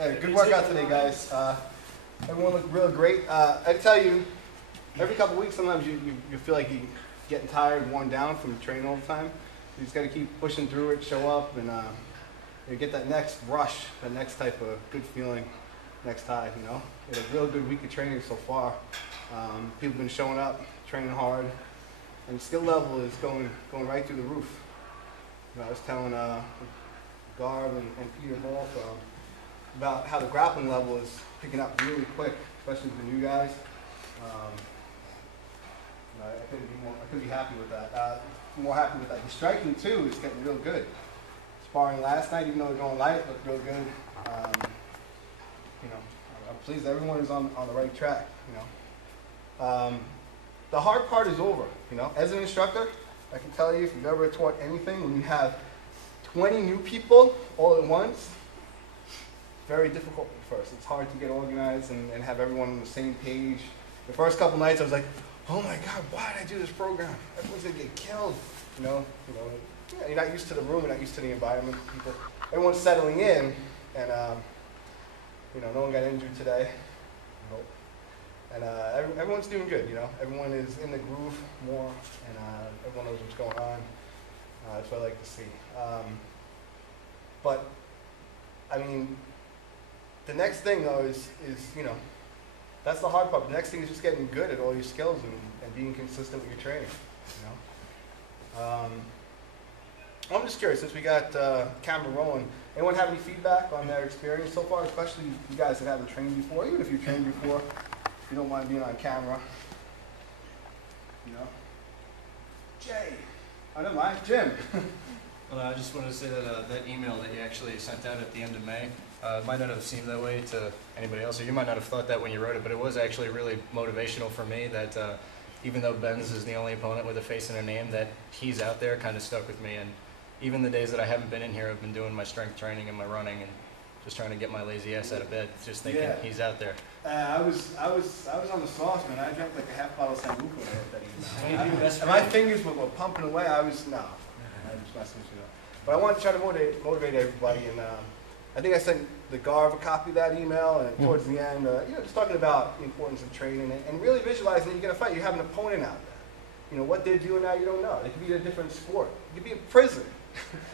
Hey, good workout today, guys. Everyone looked real great. I tell you, every couple weeks, sometimes you feel like you're getting tired, worn down from training all the time. You just got to keep pushing through it, show up, and you get that next rush, that next type of good feeling, next high. You know, we had a real good week of training so far. People have been showing up, training hard, and the skill level is going right through the roof. You know, I was telling Garb and Peter both about how the grappling level is picking up really quick, especially with the new guys. I couldn't be happy with that. More happy with that. The striking too is getting real good. Sparring last night, even though they're going light, looked real good. I'm pleased everyone is on the right track. The hard part is over. As an instructor, I can tell you, if you've ever taught anything, when you have 20 new people all at once, very difficult at first. It's hard to get organized and have everyone on the same page. The first couple nights I was like, oh my God, why did I do this program? Everyone's gonna get killed. You're not used to the room, you're not used to the environment. Everyone's settling in, and no one got injured today. Nope. And everyone's doing good. Everyone is in the groove more, and everyone knows what's going on. That's what I like to see. But I mean, the next thing though is that's the hard part. The next thing is just getting good at all your skills and being consistent with your training. I'm just curious, since we got camera rolling, anyone have any feedback on their experience so far, especially you guys that haven't trained before, even if you've trained before, if you don't mind being on camera. Jay. I don't mind. Jim. Well, I just wanted to say that that email that you actually sent out at the end of May might not have seemed that way to anybody else, or you might not have thought that when you wrote it, but it was actually really motivational for me that even though Ben's is the only opponent with a face and a name, that he's out there kind of stuck with me. And even the days that I haven't been in here, I've been doing my strength training and my running and just trying to get my lazy ass out of bed, just thinking he's out there. I was on the sauce, man. I drank like a half bottle of Sambuca when I hit that email. And my fingers were pumping away. I was messing with you. But I wanted to try to motivate everybody, and I think I sent the Garv a copy of that email, and towards the end, just talking about the importance of training and really visualizing that you're going to fight. You have an opponent out there. What they're doing now, you don't know. They could be in a different sport. You could be in prison.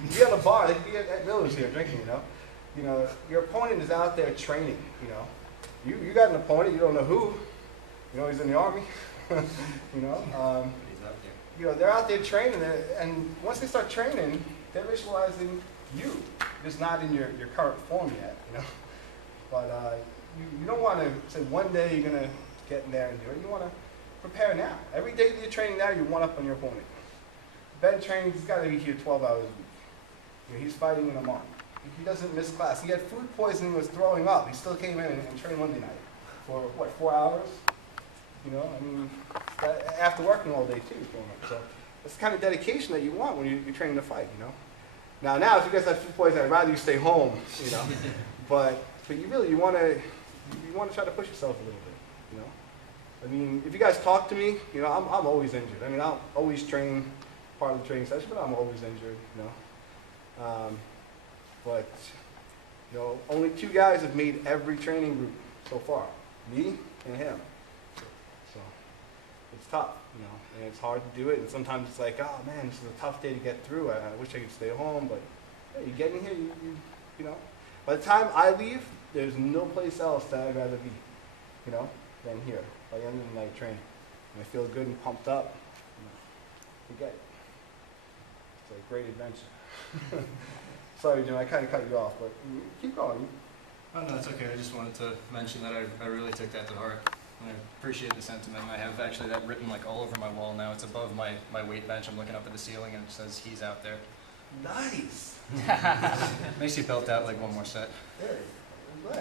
You could be on the bar. They could be at Miller's here drinking. Your opponent is out there training. You got an opponent. You don't know who. He's in the army. He's out there. They're out there training, and once they start training, they're visualizing you, just not in your current form yet, But you don't want to say one day you're going to get in there and do it. You want to prepare now. Every day that you're training now, you're one up on your opponent. Ben trains, he's got to be here 12 hours a week. He's fighting in a month. He doesn't miss class. He had food poisoning, was throwing up. He still came in and trained Monday night for, 4 hours? After working all day too, throwing up. So that's the kind of dedication that you want when you're training to fight, Now, if you guys have food poisoning, I'd rather you stay home, But you want to try to push yourself a little bit, if you guys talk to me, I'm always injured. I'll always train part of the training session, but I'm always injured, But only 2 guys have made every training route so far, me and him. So it's tough, and it's hard to do it. And sometimes it's like, oh man, this is a tough day to get through. I wish I could stay home, but you get in here, By the time I leave, there's no place else that I'd rather be, than here. By the end of the night training, and I feel good and pumped up. Forget it. It's a great adventure. Sorry, Jim, I kind of cut you off, but keep going. Oh, no, that's okay. I just wanted to mention that I really took that to heart. And I appreciate the sentiment. I have actually that written all over my wall now. It's above my weight bench. I'm looking up at the ceiling and it says, he's out there. Nice. Makes you belt out like one more set. Hey,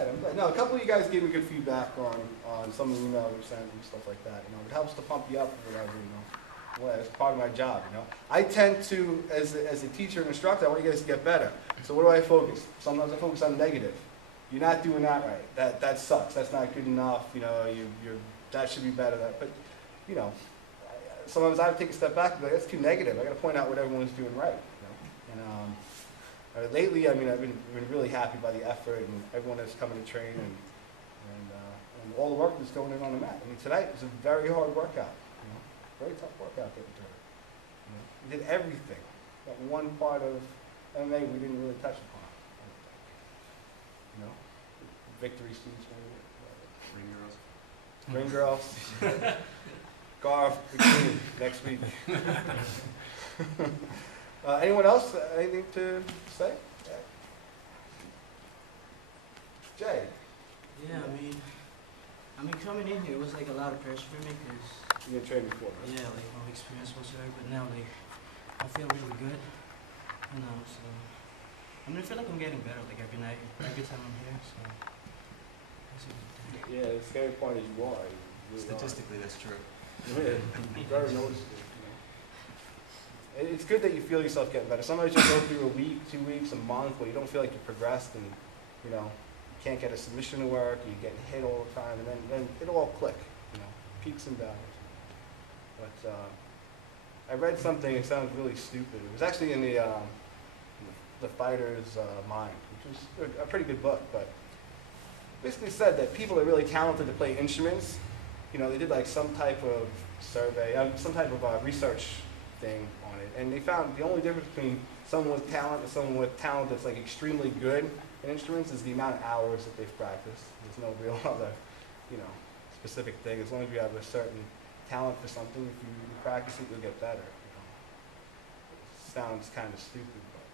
I'm glad. No, a couple of you guys gave me good feedback on some of the emails we sent and stuff like that. It helps to pump you up or whatever, Well, it's part of my job, I tend to, as a teacher and instructor, I want you guys to get better. So what do I focus? Sometimes I focus on negative. You're not doing that right. That sucks. That's not good enough. That should be better. But sometimes I have to take a step back and be like, that's too negative. I got to point out what everyone's doing right. And Lately, I mean, I've been really happy by the effort and everyone that's coming to train and all the work that's going in on the mat. I mean, tonight was a very hard workout, you know, very tough workout getting through it. You know, we did everything. That one part of MMA we didn't really touch upon. I don't think. You know, victory speech, ring girls, Garth, bikini next week. Anyone else? Anything to say? Jay. Yeah, I mean, coming in here was like a lot of pressure for me because You didn't train before, right? yeah, like no experience whatsoever. But now, like, I feel really good, you know. So I mean, I feel like I'm getting better, like every night, every time I'm here. So that's a good thing. Yeah, the scary part is you are. You really Statistically, that's true. are. Yeah, very noticeable. You know. It's good that you feel yourself getting better. Sometimes you go through a week, 2 weeks, a month where you don't feel like you progressed and, you know, you can't get a submission to work, you're getting hit all the time, and then it'll all click, you know, peaks and valleys. But I read something, it sounds really stupid. It was actually in the Fighter's Mind, which is a pretty good book, but basically said that people are really talented to play instruments. You know, they did like some type of survey, some type of research thing on it, and they found the only difference between someone with talent and someone with talent that's like extremely good in instruments is the amount of hours that they've practiced. There's no real other, you know, specific thing. As long as you have a certain talent for something, if you practice it, you'll get better. You know. It sounds kind of stupid, but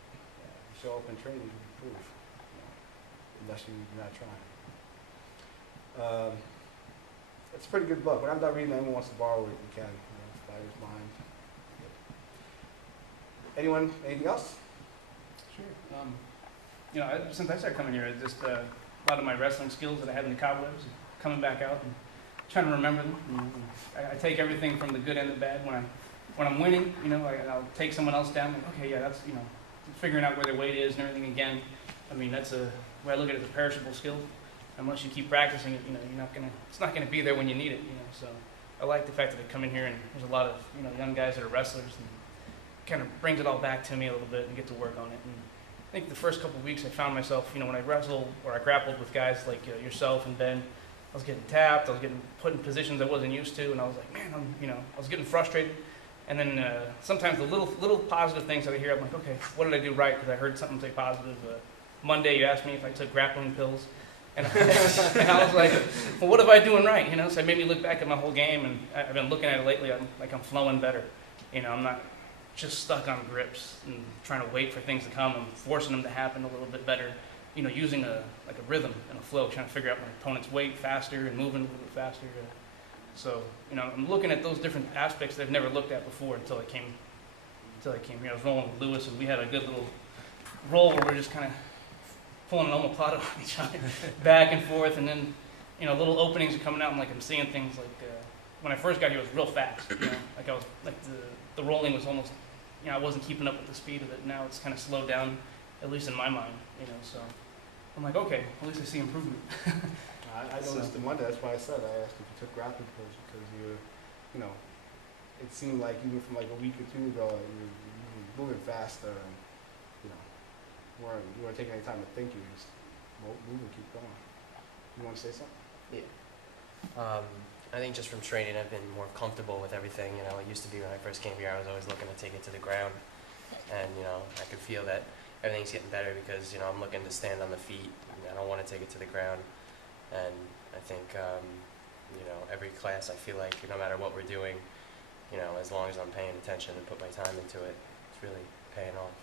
yeah, if you show up and train, you can improve. You know, unless you're not trying. It's a pretty good book. When I'm done reading, anyone wants to borrow it, you can. You know, Fighter's Mind. Anyone? Anything else? Sure. You know, since I started coming here, just a lot of my wrestling skills that I had in the cobwebs coming back out and trying to remember them. I take everything from the good and the bad. When I'm winning, you know, I'll take someone else down. And, okay, yeah, that's, you know, figuring out where their weight is and everything again. I mean, that's the way I look at it as a perishable skill. Unless you keep practicing it, you know, it's not gonna be there when you need it, you know. So I like the fact that I come in here and there's a lot of, you know, young guys that are wrestlers and kind of brings it all back to me a little bit and get to work on it. And I think the first couple of weeks I found myself, you know, when I wrestled or I grappled with guys like yourself and Ben, I was getting tapped, I was getting put in positions I wasn't used to, and I was like, man, I was getting frustrated. And then sometimes the little positive things that I hear, I'm like, okay, what did I do right? Because I heard something say positive. Monday you asked me if I took grappling pills. And I was like, well, what am I doing right? You know, so it made me look back at my whole game, and I've been looking at it lately. I'm flowing better. You know, I'm not just stuck on grips and trying to wait for things to come. I'm forcing them to happen a little bit better. You know, using a rhythm and a flow, trying to figure out my opponent's weight faster and moving a little bit faster. So, you know, I'm looking at those different aspects that I've never looked at before until I came here. I was rolling with Lewis, and we had a good little roll where we're just kind of pulling an omoplata on each other, back and forth, and then, you know, little openings are coming out, and like I'm seeing things like when I first got here, it was real fast. You know, like I was like the rolling was almost, you know, I wasn't keeping up with the speed of it. Now it's kind of slowed down, at least in my mind. You know, so I'm like, okay, at least I see improvement. I noticed in Monday. That's why I said I asked if you took grappling pills because you know, it seemed like even from like a week or two ago, you were moving faster and you know. You weren't taking any time to think, you just move and keep going. You want to say something? Yeah. I think just from training, I've been more comfortable with everything. You know, it used to be when I first came here, I was always looking to take it to the ground. And, you know, I could feel that everything's getting better because, you know, I'm looking to stand on the feet. And I don't want to take it to the ground. And I think, you know, every class I feel like no matter what we're doing, you know, as long as I'm paying attention and put my time into it, it's really paying off.